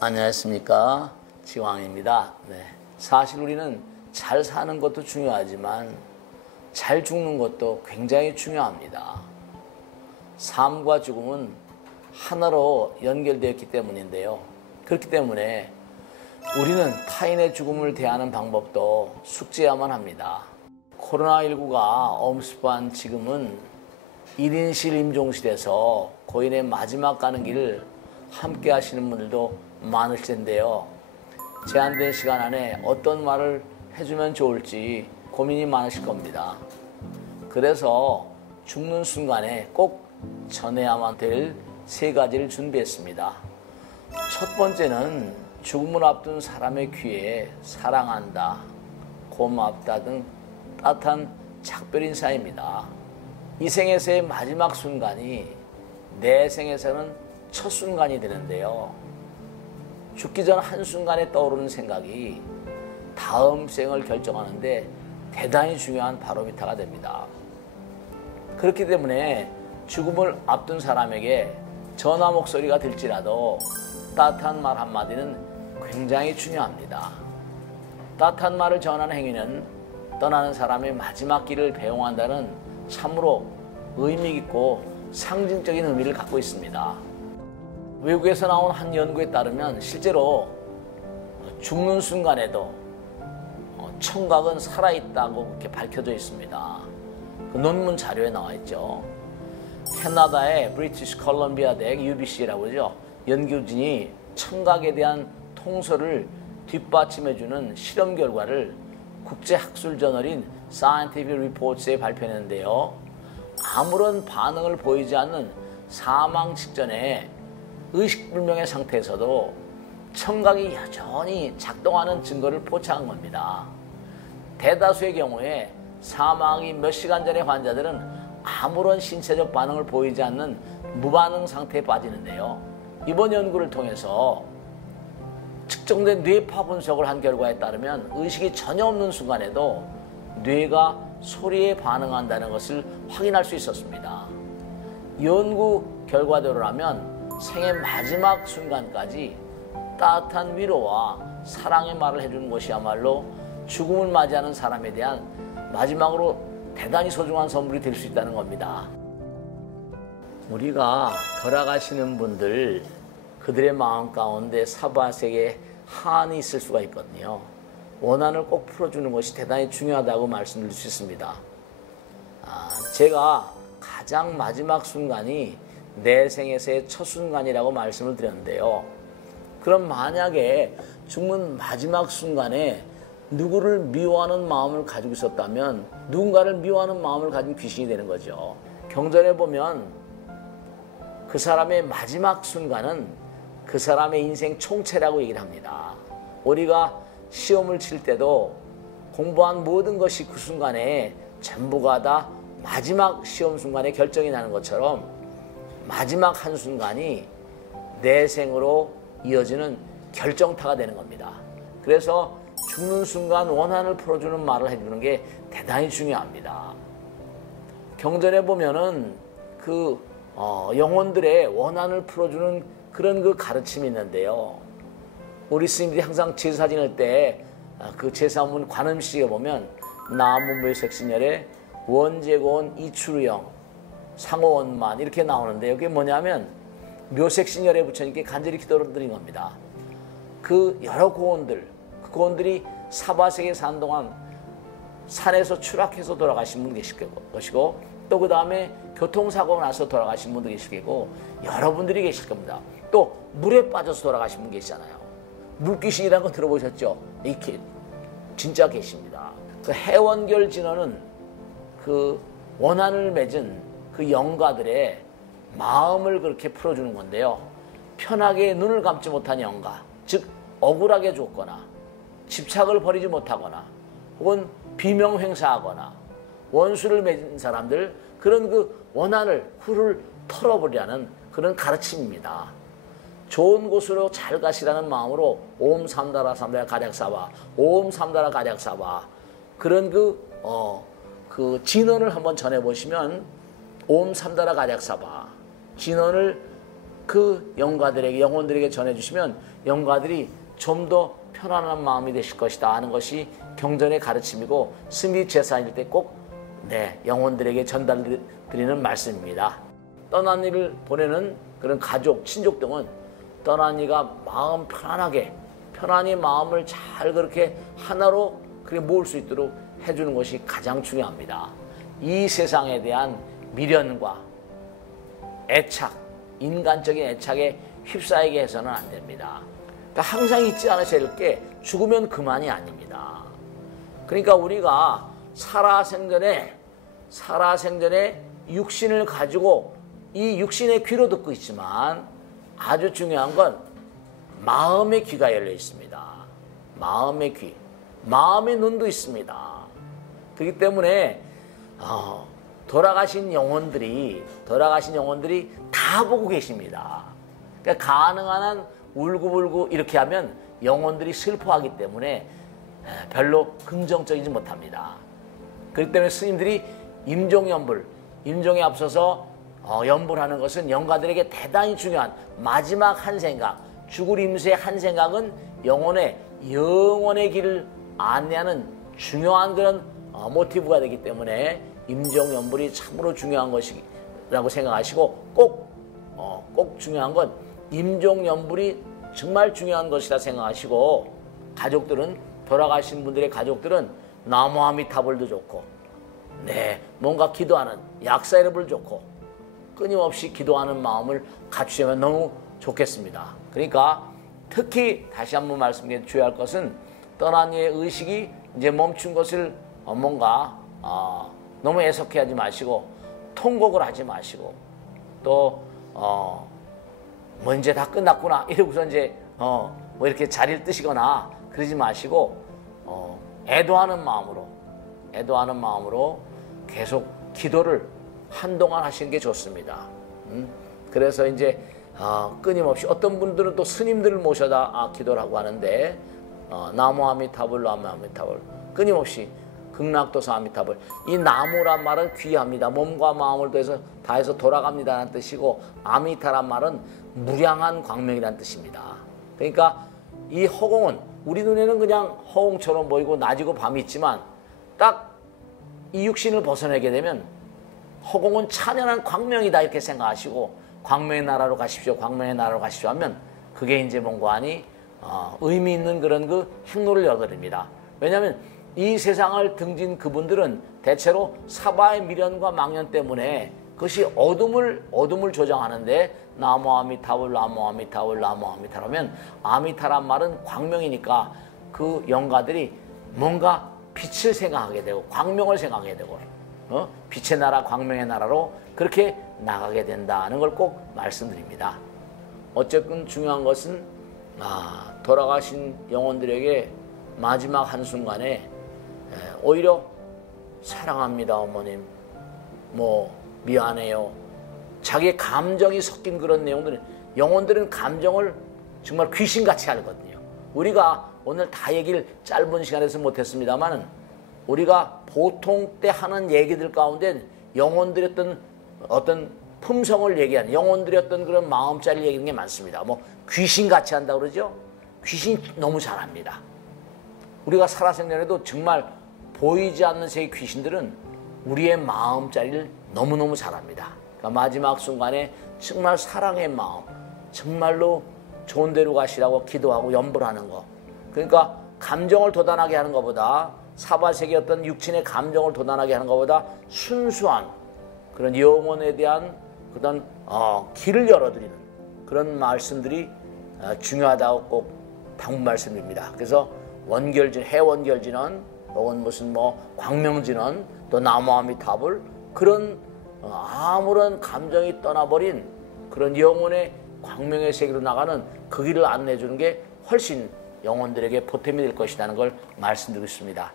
안녕하십니까, 지왕입니다. 네. 사실 우리는 잘 사는 것도 중요하지만 잘 죽는 것도 굉장히 중요합니다. 삶과 죽음은 하나로 연결되었기 때문인데요. 그렇기 때문에 우리는 타인의 죽음을 대하는 방법도 숙지해야만 합니다. 코로나19가 엄습한 지금은 1인실 임종실에서 고인의 마지막 가는 길을 함께 하시는 분들도 많을 텐데요. 제한된 시간 안에 어떤 말을 해주면 좋을지 고민이 많으실 겁니다. 그래서 죽는 순간에 꼭 전해야만 될 3가지를 준비했습니다. 첫 번째는 죽음을 앞둔 사람의 귀에 사랑한다, 고맙다 등 따뜻한 작별 인사입니다. 이 생에서의 마지막 순간이 내 생에서는 첫 순간이 되는데요. 죽기 전 한순간에 떠오르는 생각이 다음 생을 결정하는데 대단히 중요한 바로미터가 됩니다. 그렇기 때문에 죽음을 앞둔 사람에게 전화 목소리가 들지라도 따뜻한 말 한마디는 굉장히 중요합니다. 따뜻한 말을 전하는 행위는 떠나는 사람의 마지막 길을 배웅한다는 참으로 의미 깊고 상징적인 의미를 갖고 있습니다. 외국에서 나온 한 연구에 따르면 실제로 죽는 순간에도 청각은 살아있다고 그렇게 밝혀져 있습니다. 그 논문 자료에 나와 있죠. 캐나다의 브리티시 컬럼비아 대학 UBC라고 그러죠. 연구진이 청각에 대한 통솔을 뒷받침해주는 실험 결과를 국제학술 저널인 Scientific Reports에 발표했는데요. 아무런 반응을 보이지 않는 사망 직전에 의식불명의 상태에서도 청각이 여전히 작동하는 증거를 포착한 겁니다. 대다수의 경우에 사망이 몇 시간 전의 환자들은 아무런 신체적 반응을 보이지 않는 무반응 상태에 빠지는데요. 이번 연구를 통해서 측정된 뇌파 분석을 한 결과에 따르면 의식이 전혀 없는 순간에도 뇌가 소리에 반응한다는 것을 확인할 수 있었습니다. 연구 결과대로라면 생의 마지막 순간까지 따뜻한 위로와 사랑의 말을 해주는 것이야말로 죽음을 맞이하는 사람에 대한 마지막으로 대단히 소중한 선물이 될 수 있다는 겁니다. 우리가 돌아가시는 분들, 그들의 마음 가운데 사바색에 한이 있을 수가 있거든요. 원한을 꼭 풀어주는 것이 대단히 중요하다고 말씀드릴 수 있습니다. 제가 가장 마지막 순간이 내 생에서의 첫 순간이라고 말씀을 드렸는데요. 그럼 만약에 죽는 마지막 순간에 누구를 미워하는 마음을 가지고 있었다면 누군가를 미워하는 마음을 가진 귀신이 되는 거죠. 경전에 보면 그 사람의 마지막 순간은 그 사람의 인생 총체라고 얘기를 합니다. 우리가 시험을 칠 때도 공부한 모든 것이 그 순간에 전부가 다 마지막 시험 순간에 결정이 나는 것처럼 마지막 한순간이 내 생으로 이어지는 결정타가 되는 겁니다. 그래서 죽는 순간 원한을 풀어주는 말을 해주는 게 대단히 중요합니다. 경전에 보면은 그 영혼들의 원한을 풀어주는 그런 그 가르침이 있는데요. 우리 스님들이 항상 제사 지낼 때 그 제사문 관음식에 보면 나무묘색신열에 원제고원 이추루영 상호원만 이렇게 나오는데 이게 뭐냐면 묘색신열에 부처님께 간절히 기도를 드린 겁니다. 그 여러 고원들, 그 고원들이 사바색에 산 동안 산에서 추락해서 돌아가신 분 계실 것이고 또 그 다음에 교통사고가 나서 돌아가신 분도 계실 거고 여러분들이 계실 겁니다. 또 물에 빠져서 돌아가신 분 계시잖아요. 물귀신이라는 거 들어보셨죠? 이렇게 진짜 계십니다. 그 해원결 진원은 그 원한을 맺은 그 영가들의 마음을 그렇게 풀어주는 건데요. 편하게 눈을 감지 못한 영가, 즉 억울하게 죽거나 집착을 버리지 못하거나 혹은 비명횡사하거나 원수를 맺은 사람들, 그런 그 원한을 훌훌 털어버리라는 그런 가르침입니다. 좋은 곳으로 잘 가시라는 마음으로 옴 삼다라 삼다라 가략사바, 옴 삼다라 가략사바, 그런 그 진언을 한번 전해보시면 옴 삼다라 가략사바, 진언을 그 영혼들에게 전해주시면 영가들이 좀 더 편안한 마음이 되실 것이다 하는 것이 경전의 가르침이고 스미 제사일 때 꼭 영혼들에게 전달드리는 말씀입니다. 떠난 이를 보내는 그런 가족, 친족 등은 떠난 이가 마음 편안히 마음을 잘 그렇게 하나로 그렇게 모을 수 있도록 해주는 것이 가장 중요합니다. 이 세상에 대한 미련과 애착, 인간적인 애착에 휩싸이게 해서는 안 됩니다. 그러니까 항상 잊지 않으셔야 할 게 죽으면 그만이 아닙니다. 그러니까 우리가 살아생전에 육신을 가지고 이 육신의 귀로 듣고 있지만 아주 중요한 건 마음의 귀가 열려 있습니다. 마음의 귀, 마음의 눈도 있습니다. 그렇기 때문에 돌아가신 영혼들이 다 보고 계십니다. 그러니까 가능한 한 울고불고 이렇게 하면 영혼들이 슬퍼하기 때문에 별로 긍정적이지 못합니다. 그렇기 때문에 스님들이 임종에 앞서서 연불하는 것은 영가들에게 대단히 중요한 마지막 한 생각, 죽을 임수의 한 생각은 영혼의 길을 안내하는 중요한 그런 모티브가 되기 때문에 임종연불이 참으로 중요한 것이라고 생각하시고 꼭 중요한 건 임종연불이 정말 중요한 것이라 생각하시고 돌아가신 분들의 가족들은 나무 아미타불도 좋고 뭔가 기도하는 약사이르불 좋고 끊임없이 기도하는 마음을 갖추시면 너무 좋겠습니다. 그러니까 특히 다시 한번 말씀드려 주어야 할 것은 떠난 이의 의식이 이제 멈춘 것을 뭔가 너무 애석해하지 마시고 통곡을 하지 마시고 또 뭐 이제 다 끝났구나 이러고서 이제 뭐 이렇게 자리를 뜨시거나 그러지 마시고 애도하는 마음으로 계속 기도를 한동안 하시는 게 좋습니다. 그래서 이제 끊임없이 어떤 분들은 또 스님들을 모셔다 기도를 하고 하는데 나무 아미타불 끊임없이 극락도사 아미타불. 이 나무란 말은 귀합니다. 몸과 마음을 다해서 돌아갑니다라는 뜻이고 아미타란 말은 무량한 광명이라는 뜻입니다. 그러니까 이 허공은 우리 눈에는 그냥 허공처럼 보이고 낮이고 밤이 있지만 딱 이 육신을 벗어나게 되면 허공은 찬연한 광명이다 이렇게 생각하시고 광명의 나라로 가십시오 하면 그게 이제 뭔가 하니 의미 있는 그런 그 행로를 열어드립니다. 왜냐하면 이 세상을 등진 그분들은 대체로 사바의 미련과 망연 때문에 그것이 어둠을 조장하는데 나무 아미타불 하면 아미타란 말은 광명이니까 그 영가들이 뭔가 빛을 생각하게 되고 광명을 생각하게 되고 빛의 나라 광명의 나라로 그렇게 나가게 된다는 걸 꼭 말씀드립니다. 어쨌든 중요한 것은 돌아가신 영혼들에게 마지막 한순간에 오히려 사랑합니다 어머님 뭐 미안해요 자기의 감정이 섞인 그런 내용들은 영혼들은 감정을 정말 귀신같이 하거든요. 우리가 오늘 다 얘기를 짧은 시간에서 못했습니다만 우리가 보통 때 하는 얘기들 가운데 영혼들의 어떤 품성을 얘기하는 영혼들의 어떤 그런 마음자리를 얘기하는 게 많습니다. 뭐 귀신같이 한다고 그러죠. 귀신 너무 잘합니다. 우리가 살아생전에도 정말 보이지 않는 세계 귀신들은 우리의 마음자리를 너무너무 잘합니다. 그러니까 마지막 순간에 정말 사랑의 마음 정말로 좋은 데로 가시라고 기도하고 연불하는 거. 그러니까 감정을 도단하게 하는 것보다 사바세계 어떤 육신의 감정을 도단하게 하는 것보다 순수한 그런 영혼에 대한 그런 길을 열어드리는 그런 말씀들이 중요하다고 꼭 당부 말씀입니다. 그래서 해원결진은 혹은 무슨 광명진은 또 나무아미타불 그런 아무런 감정이 떠나버린 그런 영혼의 광명의 세계로 나가는 그 길을 안내해 주는 게 훨씬 영혼들에게 보탬이 될 것이라는 걸 말씀드리고 있습니다.